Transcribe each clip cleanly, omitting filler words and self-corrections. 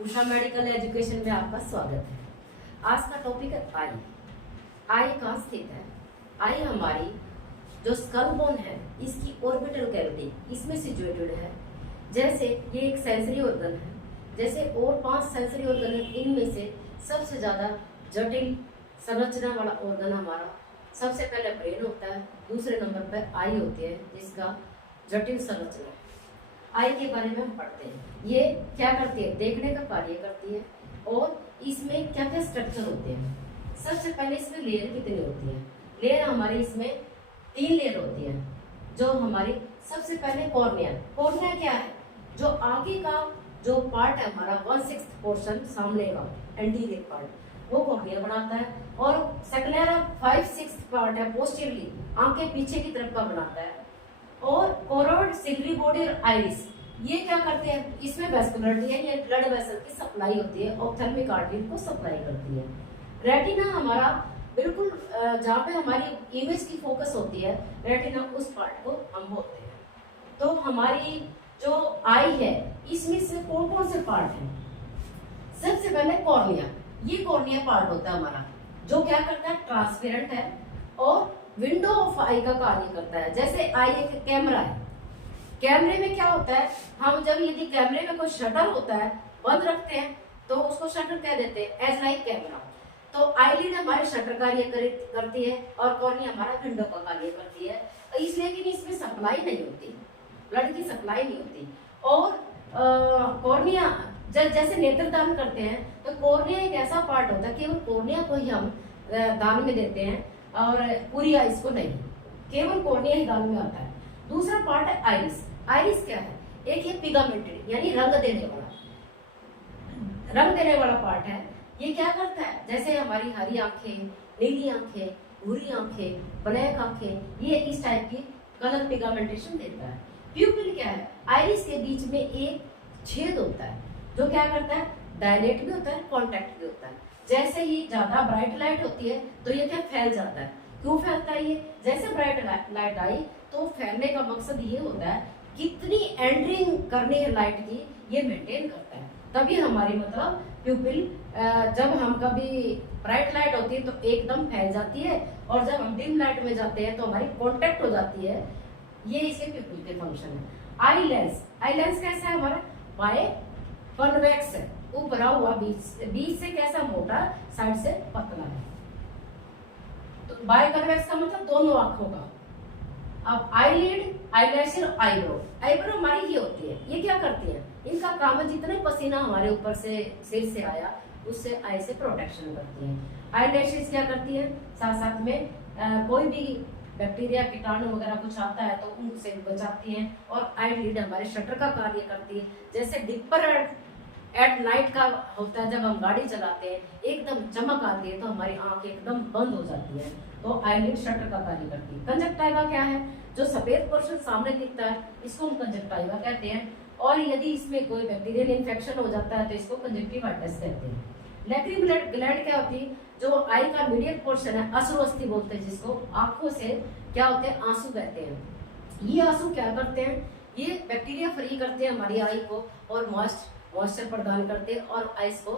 Usha medical education में आपका स्वागत है। आज का टॉपिक है आई। आई कहाँ स्थित है? आई हमारी जो स्कल बोन है इसकी ऑर्बिटल कैविटी इसमें सिचुएटेड है। जैसे ये एक सेंसरी ऑर्गन है, जैसे और 5 सेंसरी ऑर्गन है, इनमें से सबसे ज्यादा जटिल संरचना वाला ऑर्गन हमारा सबसे पहले ब्रेन होता है, दूसरे नंबर पर आई होती है जिसका जटिल संरचना। आई के बारे में हम पढ़ते हैं। ये क्या करती है? देखने का कार्य करती है। और इसमें क्या क्या स्ट्रक्चर होते हैं? सबसे पहले इसमें लेयर कितनी होती है? लेयर हमारी इसमें 3 लेयर होती है। जो हमारी सबसे पहले कॉर्निया। कॉर्निया क्या है? जो आगे का जो पार्ट है हमारा 1/6 पोर्शन सामने का एंटीरियर पार्ट वो कॉर्निया बनाता है। और सेकेंडरी 5/6 पार्ट है पोस्टीरियरली आंखें पीछे की तरफ का बनाता है। और कोरोइड, सिलियरी बॉडी और आइरिस ये क्या करते हैं? इसमें वेस्कुलरिटी है, ये ब्लड वेसल की सप्लाई होती है, ऑप्थेल्मिक आर्टरी को सप्लाई करती है। रेटिना हमारा बिल्कुल जहाँ पे हमारी इमेज की फोकस होती है, रेटिना उस पार्ट को हम बोलते हैं। तो हमारी जो आई है इसमें से कौन कौन से पार्ट हैं? सबसे पहले कॉर्निया। ये कॉर्निया पार्ट होता है हमारा जो क्या करता है? ट्रांसपेरेंट है और विंडो ऑफ आई का कार्य करता है। जैसे आई एक कैमरा है, कैमरे में क्या होता है? हम जब यदि कैमरे में कोई शटर होता है बंद रखते हैं तो उसको शटर कह देते हैं, एज लाइक कैमरा। तो आईलिड हमारे शटर कार्य करती है और कॉर्निया हमारा विंडो का कार्य करती है। इसलिए कि इसमें सप्लाई नहीं होती, ब्लड की सप्लाई नहीं होती। और कॉर्निया जैसे नेत्रदान करते हैं तो कॉर्निया एक ऐसा पार्ट होता है केवल कॉर्निया को ही हम दान में देते हैं और पूरी आइस को नहीं, केवल कॉर्निया ही दान में आता है। दूसरा पार्ट है आइरिस। आइरिस क्या है? एक ये पिगमेंटेड यानी रंग देने वाला पार्ट है। ये क्या करता है? जैसे हमारी हरी आंखें, नीली आंखें, भूरी आंखें, ब्लैक आंखें, ये इस टाइप की कलर पिगमेंटेशन देता है। प्यूपिल क्या है? आइरिस के बीच में एक छेद होता है जो क्या करता है? डायलेट भी होता है, कॉन्टैक्ट भी होता है। जैसे ही ज्यादा ब्राइट लाइट होती है तो ये क्या फैल जाता है। क्यों फैलता है ये? जैसे ब्राइट लाइट आई तो फैलने का मकसद ये होता है कितनी एंट्रिंग करनी है लाइट की, ये मेंटेन करता है। तभी हमारी मतलब प्यूपिल जब हम कभी ब्राइट लाइट होती है तो एकदम फैल जाती है और जब हम डिम लाइट में जाते हैं तो हमारी कॉन्टेक्ट हो जाती है। ये इसके प्यूपिल के फंक्शन है। Eye lens. आई लेंस कैसा है हमारा? बाय कॉन्वेक्स है, ऊपर हुआ बीच से कैसा मोटा, साइड से पतला है। तो बाय कन्वेक्स का मतलब दोनों आंखों का। अब आईलिड, आईलैश और आईब्रो। आईब्रो हमारी ये होती है, ये क्या करती है? इनका काम है जितने पसीना हमारे ऊपर से सिर से आया उससे आई से प्रोटेक्शन करती है। आईलैशेस क्या करती है? साथ साथ में कोई भी बैक्टीरिया, कीटाणु वगैरह कुछ आता है तो उनसे बचाती है। और आईलिड हमारे शटर का कार्य करती है। जैसे डिपर एट नाइट का होता है, जब हम गाड़ी चलाते हैं एकदम चमक आती है तो हमारी आंख एकदम बंद हो जाती है, तो आईलिड शटर का कार्य करती है। कंजक्टाइवा क्या है? जो सफेद पोर्शन सामने दिखता है इसको हम कंजक्टाइवा कहते हैं। और यदि इसमें कोई बैक्टीरियल इन्फेक्शन हो जाता है तो इसको कंजक्टिवाइटिस कहते हैं। लैक्रिमल ग्लैंड क्या होती है? जो आई का मीडियल पोर्शन है, अश्रुअस्थि बोलते हैं जिसको, आंखों से क्या होते हैं? आंसू कहते हैं। ये आंसू क्या करते हैं? ये बैक्टीरिया फ्री करते हैं हमारी आई को और मॉइस्चर प्रदान करते हैं और आइस को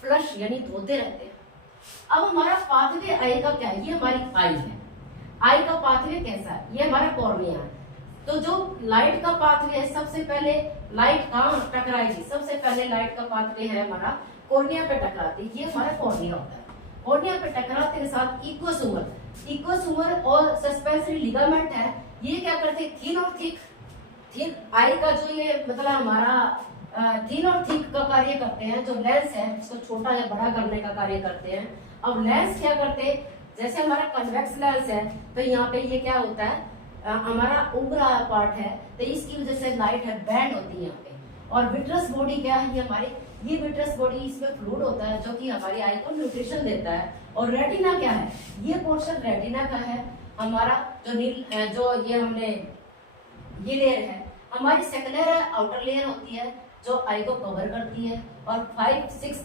फ्लश यानी धोते रहते हैं। अब हमारा पाथवे आई का क्या है? ये हमारी आई है। आई का पाथवे कैसा है? ये हमारा कॉर्निया है। तो जो लाइट का पाथवे है, सबसे पहले लाइट कहाँ टकराएगी? सबसे पहले लाइट का पाथवे है हमारा कॉर्निया पे टकराती है, ये हमारा कॉर्निया होता है। कॉर्निया पे टकराते के साथ इक्वस उमर और सस्पेंसरी लिगामेंट है, ये क्या करते हैं? थिन और थिक आई का जो ये मतलब हमारा थिन और थिक का कार्य करते हैं। जो लेंस है इसको छोटा या बड़ा करने का कार्य करते हैं। अब लेंस क्या करते हैं? जैसे हमारा कन्वेक्स लेंस है तो यहाँ पे ये क्या होता है? हमारा उभरा पार्ट है तो इसकी वजह से लाइट है बैंड होती है यहाँ पे। और विट्रस बॉडी क्या है? ये हमारी ये विट्रस बॉडी, इसमें फ्लूइड होता है जो कि हमारी आई को न्यूट्रिशन देता है। और रेटिना क्या है? ये पोर्शन रेटिना का है हमारा। जो ये हमने ये लेयर है हमारी सेकेंडरी आउटर लेयर होती है जो आई को कवर करती है और 5/6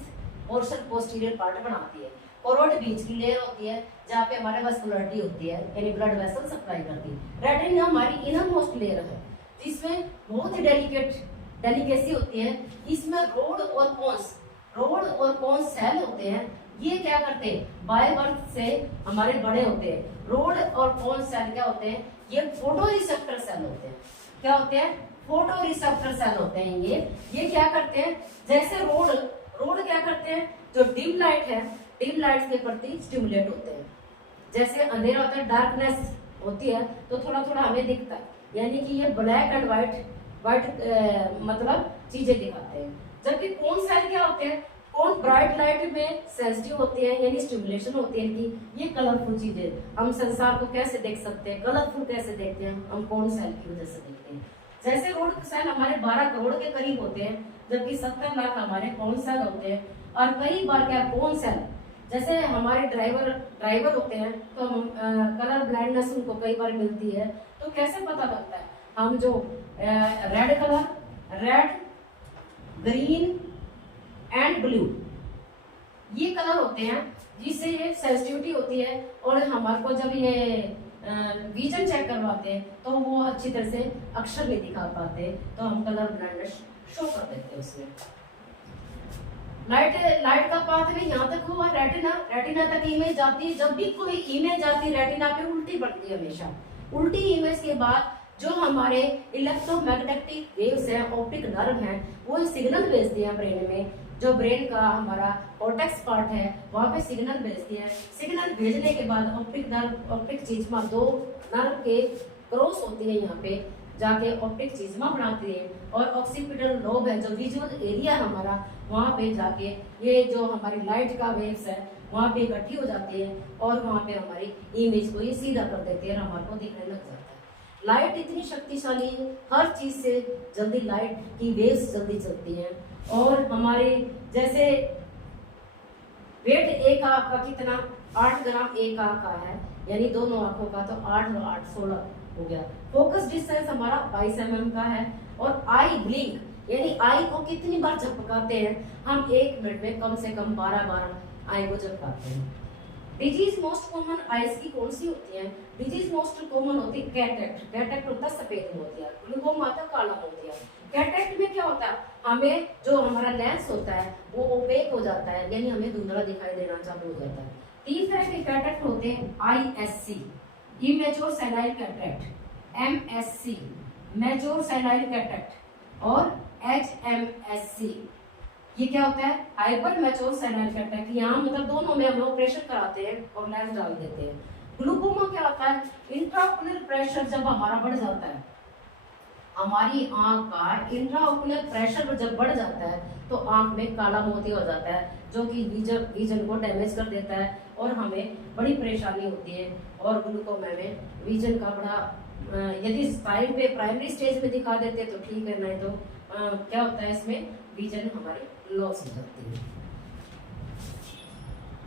पोर्शन पोस्टीरियर पार्ट बनाती है। कोरोइड बीच की लेयर होती है जहाँ पे हमारे वेस्कुलरिटी होती है यानी ब्लड वेसल सप्लाई करती है। रेटिना हमारी इनर मोस्ट लेयर है जिसमें बहुत ही डेलिकेट डेलिकेसी होती है, इसमें रोड और कॉन्स सेल होते हैं। ये क्या करते हैं, बाय बर्थ से हमारे बड़े होते हैं। रोड और कॉन्स सेल क्या होते हैं, ये फोटो रिसेप्टर सेल होते हैं। क्या होते हैं, फोटो रिसेप्टर सेल होते हैं। ये क्या करते हैं, जैसे रोड क्या करते हैं, जो डिम लाइट है, डिम लाइट के प्रति स्टिमुलेट होते हैं। जैसे अंधेरा होता है, डार्कनेस होती है तो थोड़ा थोड़ा हमें दिखता है, यानी कि ये ब्लैक एंड व्हाइट मतलब चीजें दिखाते हैं। जबकि कौन सेल क्या होते हैं, कौन ब्राइट लाइट में सेंसिटिव होते हैं, यानी स्टिमुलेशन होती है कि ये कलरफुल चीजें, हम संसार को कैसे देख सकते हैं, कलरफुल कैसे देखते हैं, हम कौन सेल की वजह से देखते हैं। जैसे रोड सेल हमारे 12 करोड़ के करीब होते हैं, जबकि 70 लाख हमारे कौन सेल होते हैं। और कई बार क्या कौन सेल, जैसे हमारे ड्राइवर होते हैं तो हम कलर ब्लाइंडनेस उनको कई बार मिलती है, तो कैसे पता लगता है, हम जो red colour, red, green and blue, ये कलर होते हैं जिससे ये सेंसिटिविटी होती है। और हमारे को जब ये विजन चेक करवाते हैं तो वो अच्छी तरह से अक्षर नहीं दिखा पाते, तो हम कलर ब्लाइंडनेस शो कर देते हैं उसमें। लाइट का पाथ में यहाँ तक हुआ, रेटिना तक इमेज जाती है। जब भी कोई इमेज आती है रेटिना पे, उल्टी बढ़ती है हमेशा। उल्टी इमेज के बाद जो हमारे इलेक्ट्रोमैग्नेटिक वेव्स हैं, ऑप्टिक नर्व हैं, वो सिग्नल भेजते हैं ब्रेन में। जो ब्रेन का हमारा कॉर्टेक्स पार्ट है वहाँ पे सिग्नल भेजती है। सिग्नल भेजने के बाद ऑप्टिक चीजमा, दो नर्व के क्रॉस होती है, यहाँ पे जाके ऑप्टिक चीजमा बनाती है। और ऑक्सीपिटल लोब है, जो विजुअल एरिया हमारा, वहाँ पे जाके ये जो हमारी लाइट का वेव्स है वहाँ पे इकट्ठी हो जाती है और वहाँ पे हमारी इमेज को ये सीधा कर देती है और हमारे को दिखने लग जाता है। लाइट इतनी शक्तिशाली है, हर चीज से जल्दी लाइट की वेव्स जल्दी चलती हैं। और हमारे जैसे वेट एक आंख का कितना, 8 ग्राम एक आंख का है, यानी दोनों आंखों का, तो 8 और 8 16 हो गया। फोकस डिस्टेंस हमारा 22 mm का है। और आई ब्लिंक, यानी आई को कितनी बार झपकाते हैं हम, 1 मिनट में कम से कम 12 बार आई को झपकाते हैं। डिजीज मोस्ट कॉमन आईज की कौन सी होती है, डिजीज मोस्ट कॉमन होती है कैटरेक्ट। कैटरेक्ट होता है सफेद मोतिया, ग्लूकोमा होता है काला मोतिया। कैटरेक्ट में क्या होता है, हमें जो हमारा लेंस होता है वो ओपेक हो जाता है, यानी हमें धुंधला दिखाई देना चालू हो जाता है। 3 तरह के कैटरेक्ट होते हैं, ISC immature senile cataract, MSC mature senile cataract और HMSC ये क्या होता है, हाइपर मैच्योर सेनाइल कैटरेक्ट। यहाँ मतलब दोनों में हम ऑपरेशन कराते हैं और लेंस डाल देते हैं। ग्लूकोमा क्या होता है, इंट्राओकुलर प्रेशर जब हमारा बढ़ जाता है, हमारी आंख का इंट्राओकुलर प्रेशर जब बढ़ जाता है तो आंख में काला मोती हो जाता है, जो कि विजन को डैमेज कर देता है और हमें बड़ी परेशानी होती है। और ग्लूकोमा में विजन का बड़ा, यदि टाइम पे प्राइमरी स्टेज में दिखा देते हैं तो ठीक है, नहीं तो क्या होता है इसमें विजन हमारी लॉस हो जाती है।